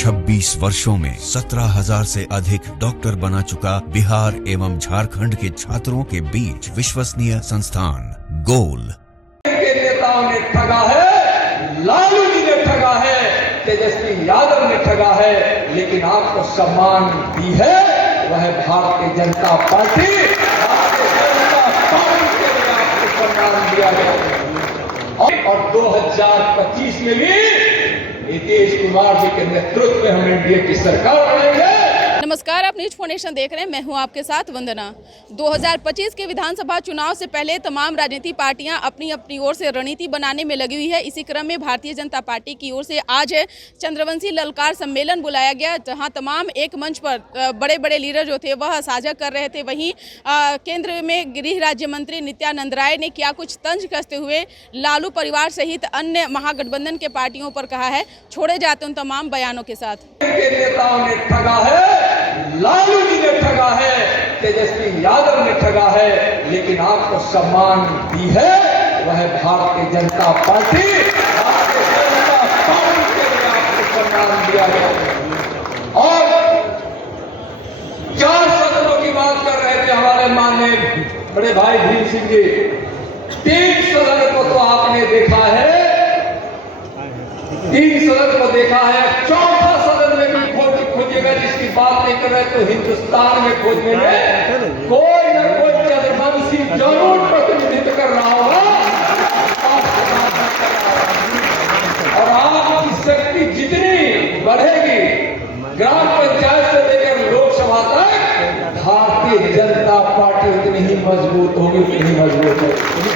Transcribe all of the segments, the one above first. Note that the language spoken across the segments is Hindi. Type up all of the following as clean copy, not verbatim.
26 वर्षों में 17,000 से अधिक डॉक्टर बना चुका बिहार एवं झारखंड के छात्रों के बीच विश्वसनीय संस्थान गोल। के नेताओं ने ठगा है, लालू जी ने ठगा है, तेजस्वी यादव ने ठगा है, लेकिन आपको सम्मान दी है वह भारतीय जनता पार्टी। भारतीय जनता पार्टी के लिए आपको सम्मान दिया गया और 2025 में भी नीतीश कुमार जी के नेतृत्व में हम एनडीए की सरकार बनाएंगे। नमस्कार, आप न्यूज फाउंडेशन देख रहे हैं। मैं हूं आपके साथ वंदना। 2025 के विधानसभा चुनाव से पहले तमाम राजनीतिक पार्टियां अपनी अपनी ओर से रणनीति बनाने में लगी हुई है। इसी क्रम में भारतीय जनता पार्टी की ओर से आज चंद्रवंशी ललकार सम्मेलन बुलाया गया, जहां तमाम एक मंच पर बड़े बड़े लीडर जो थे वह साझा कर रहे थे। वहीं केंद्र में गृह राज्य मंत्री नित्यानंद राय ने क्या कुछ तंज कसते हुए लालू परिवार सहित अन्य महागठबंधन के पार्टियों पर कहा है। छोड़े जाते उन तमाम बयानों के साथ। नेताओं ने ठगा है, लालू जी ने ठगा है, तेजस्वी यादव ने ठगा है, लेकिन आपको सम्मान दी है वह भारतीय जनता पार्टी। भारतीय जनता पार्टी के लिए आपको सम्मान दिया गया। और 4 सदनों की बात कर रहे थे हमारे माननीय बड़े भाई भीम सिंह जी। 3 सदन को तो आपने देखा है, 3 सदन को देखा है, 4था सदन में भी खोजिएगा जिसकी बात नहीं कर रहे तो हिंदुस्तान में खोजने में कोई न कोई चंद्रवंशी जरूर प्रतिनिधित्व कर रहा होगा। और आपकी शक्ति जितनी बढ़ेगी, ग्राम पंचायत से लेकर लोकसभा तक भारतीय जनता पार्टी उतनी ही मजबूत होगी, उतनी ही मजबूत होगी।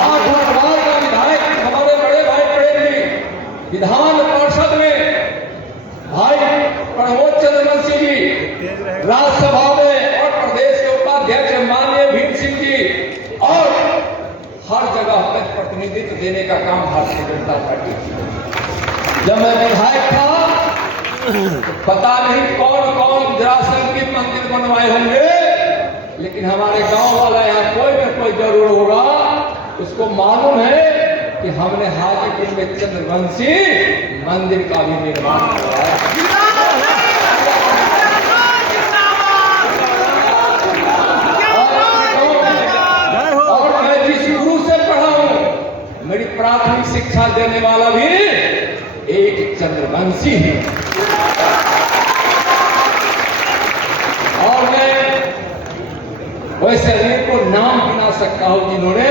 8 बार का विधायक हमारे बड़े भाई प्रेम जी विधान परिषद में, भाई प्रमोद चंद्रवंशी जी राज्यसभा में, और प्रदेश के उपाध्यक्ष माननीय भीम सिंह जी, और हर जगह तक प्रतिनिधित्व देने का काम भारतीय जनता पार्टी की। जब मैं विधायक था तो पता नहीं कौन कौन जरासंध के मंदिर बनवाए होंगे, लेकिन हमारे गांव वाला यहाँ कोई न कोई जरूर होगा, उसको मालूम है कि हमने हाजीपुर में चंद्रवंशी मंदिर का भी निर्माण करवाया। और मैं जिस गुरु से पढ़ा हूं, मेरी प्राथमिक शिक्षा देने वाला भी एक चंद्रवंशी है। और मैं वैसे को नाम गिना सकता हूं जिन्होंने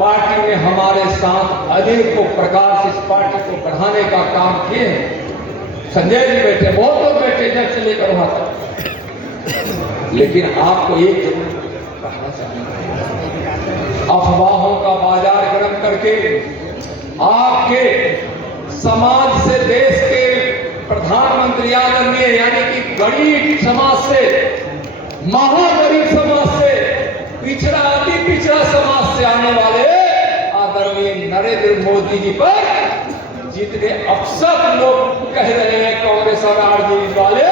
पार्टी में हमारे साथ अनेकों प्रकार से इस पार्टी को बढ़ाने का काम किए हैं। संजय जी बैठे, बहुत लोग बैठे इधर से लेकर वहां तक। लेकिन आपको एक जरूर कहना चाहिए, अफवाहों का बाजार गर्म करके आपके समाज से, देश के प्रधानमंत्री आदरणीय यानी कि गरीब समाज से, महागरीब समाज से, पिछड़ा अति पिछड़ा समाज से आने वाले आदरणीय नरेंद्र मोदी जी पर जितने अपशब्द लोग कह रहे हैं कांग्रेस और आरजेडी वाले,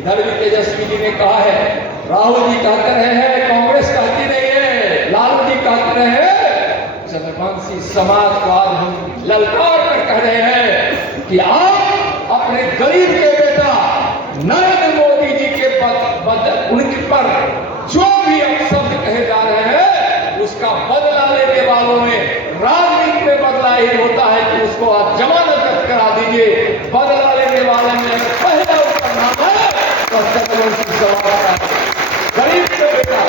इधर भी तेजस्वी जी ने कहा है, राहुल जी कहते रहे हैं, कांग्रेस कहती नहीं है, लालू जी कहते रहे हैं, चंद्रवंशी समाज को आज हम ललकार कर कह रहे हैं कि आप अपने गरीब के बेटा नरेंद्र मोदी जी के उनके पर जो भी अपशब्द कहे जा रहे हैं उसका बदला लेने वालों में राजनीति में बदला ही होता है कि उसको आप जमानत करा दीजिए। बदला लेने वाले में पहला उसका नाम है तो चंद्रवंशी समाज। गरीब के बेटा,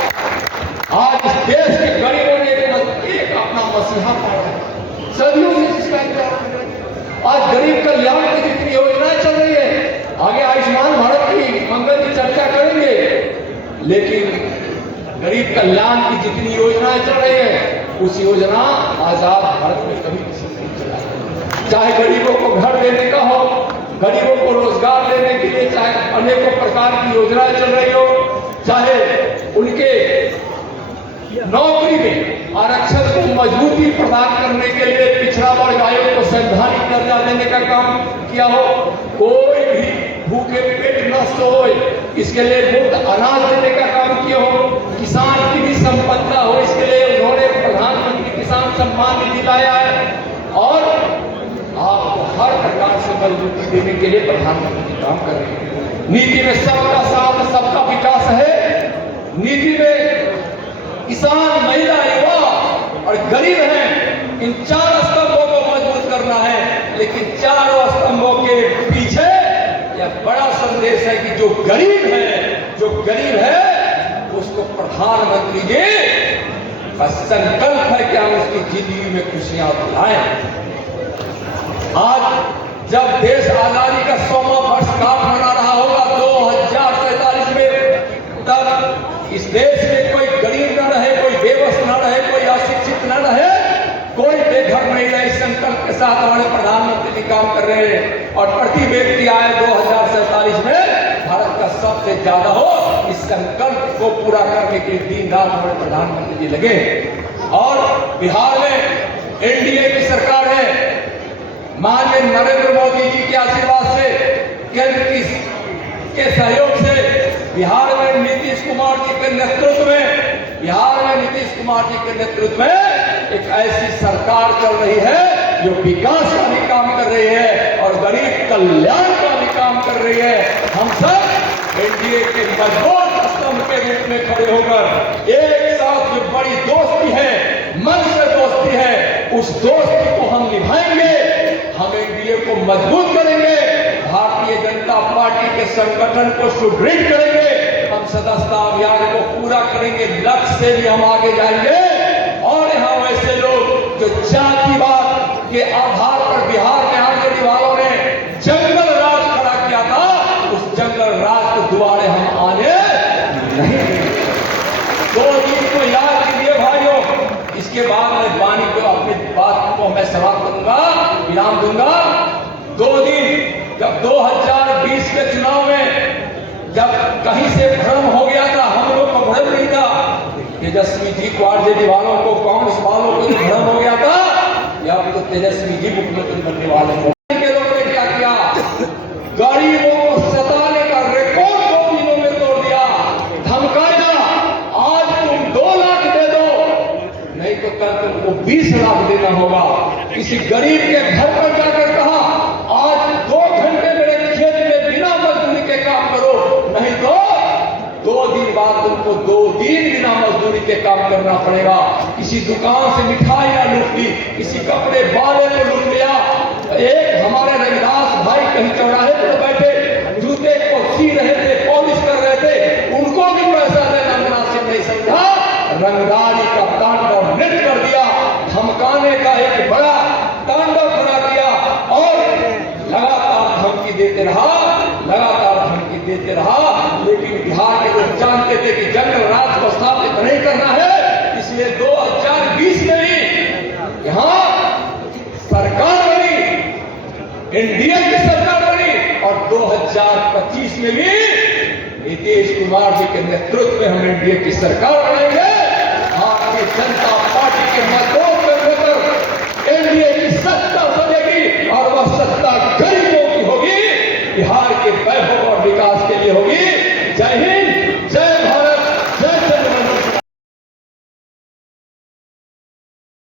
आज इस देश के गरीबों ने एक अपना मसीहा पाया है, सदियों से जिसका आज गरीब कल्याण की जितनी योजनाएं चल रही है, आगे आयुष्मान भारत की मंगल की चर्चा करेंगे, लेकिन गरीब कल्याण की जितनी योजनाएं चल रही है उस योजना आजाद भारत में कभी किसी ने नहीं चलाई। चाहे गरीबों को घर देने का हो, गरीबों को रोजगार देने के लिए चाहे अनेकों प्रकार की योजनाएं चल रही हो, चाहे उनके नौकरी में आरक्षण को मजबूती प्रदान करने के लिए पिछड़ा वर्ग आयोग को संवैधानिक दर्जा देने का काम किया हो, कोई भी भूखे पेट नष्ट हो इसके लिए मुफ्त अनाज देने का काम किया हो, किसान की भी संपदा हो इसके लिए उन्होंने प्रधानमंत्री किसान सम्मान निधि लाया है। और आपको हर प्रकार से मजबूती देने के लिए प्रधानमंत्री जी काम कर रहे हैं। नीति में सबका साथ सबका विकास है। नीति में किसान, महिला, युवा और गरीब हैं, इन 4 स्तंभों को मजबूत करना है। लेकिन चारों स्तंभों के पीछे यह बड़ा संदेश है कि जो गरीब है उसको प्रधानमंत्री जी का संकल्प है कि हम उसकी जिंदगी में खुशियां दिलाएं। आज जब देश आजादी का 100वां वर्षगांठ मना रहा होगा 2047 में, तब इस देश में कोई गरीब न रहे, कोई बेबस न रहे, कोई अशिक्षित न रहे, कोई बेघर नहीं रहे। इस संकल्प के साथ हमारे प्रधानमंत्री जी काम कर रहे हैं और प्रति व्यक्ति आय 2047 में भारत का सबसे ज्यादा हो। इस संकल्प को पूरा करने के लिए दिन रात हमारे प्रधानमंत्री जी लगे। और बिहार में एनडीए की सरकार है। माननीय नरेंद्र मोदी जी के आशीर्वाद से, केंद्र के सहयोग से बिहार में नीतीश कुमार जी के नेतृत्व में एक ऐसी सरकार चल रही है जो विकास का भी काम कर रही है और गरीब कल्याण का भी काम कर रही है। हम सब एनडीए के मजबूत स्तंभ के रूप में खड़े होकर एक साथ जो बड़ी दोस्ती है, मन से दोस्ती है, उस दोस्ती को हम निभाएंगे। हम एनडीए को मजबूत करेंगे, भारतीय जनता पार्टी के संगठन को सुदृढ़ करेंगे, हम सदस्यता अभियान को पूरा करेंगे, लक्ष्य से भी हम आगे जाएंगे। और यहाँ वैसे लोग जो जातिवाद के आधार पर बिहार में आने वालों ने जंगल राज खड़ा किया था, उस जंगल राज को दोबारा हम आने नहीं देंगे। 2 दिन को याद कीजिए भाइयों। इसके बाद मैं वाणी को, अपनी बात को मैं समाप्त करूंगा, विराम दूंगा। 2 दिन जब 2020 के चुनाव में जब कहीं से भ्रम हो गया था, हम लोग को भ्रम नहीं था, तेजस्वी जी को, आरजेडी वालों को, कांग्रेस वालों को भ्रम हो गया था या तो तेजस्वी जी मुख्यमंत्री बनने वाले हैं। के लोगों ने क्या किया? गरीबों को सताने का रिकॉर्ड 2 दिनों में तोड़ दिया, धमकाया। आज तुम 2 लाख दे दो, नहीं तो कल तुमको 20 लाख देना होगा। किसी गरीब के घर पर जाकर कहा आज 2 घंटे मेरे खेत में बिना मजदूरी के काम करो, नहीं तो 2 दिन बाद तुमको 2 दिन बिना मजदूरी के काम करना पड़ेगा। किसी दुकान से मिठाइयां लूट ली, किसी कपड़े वाले को लूट लिया। एक हमारे रविदास भाई कहीं चौराहे पर बैठे जूते को सी रहे थे, पॉलिश कर रहे थे, उनको भी पैसा देना मुनासिब नहीं समझा, रंगदारी का तांडव नृत्य कर दिया, धमकाने का एक बड़ा तांडव खड़ा किया और लगातार धमकी देते रहा। लेकिन बिहार के लोग जानते थे कि जंगल राज को स्थापित नहीं करना है, इसलिए 2020 में भी यहाँ सरकार बनी, एनडीए की सरकार बनी और 2025 में भी नीतीश कुमार जी के नेतृत्व में हम एनडीए की सरकार बनाएंगे। भारतीय जनता पार्टी के मतों पर एनडीए की सत्ता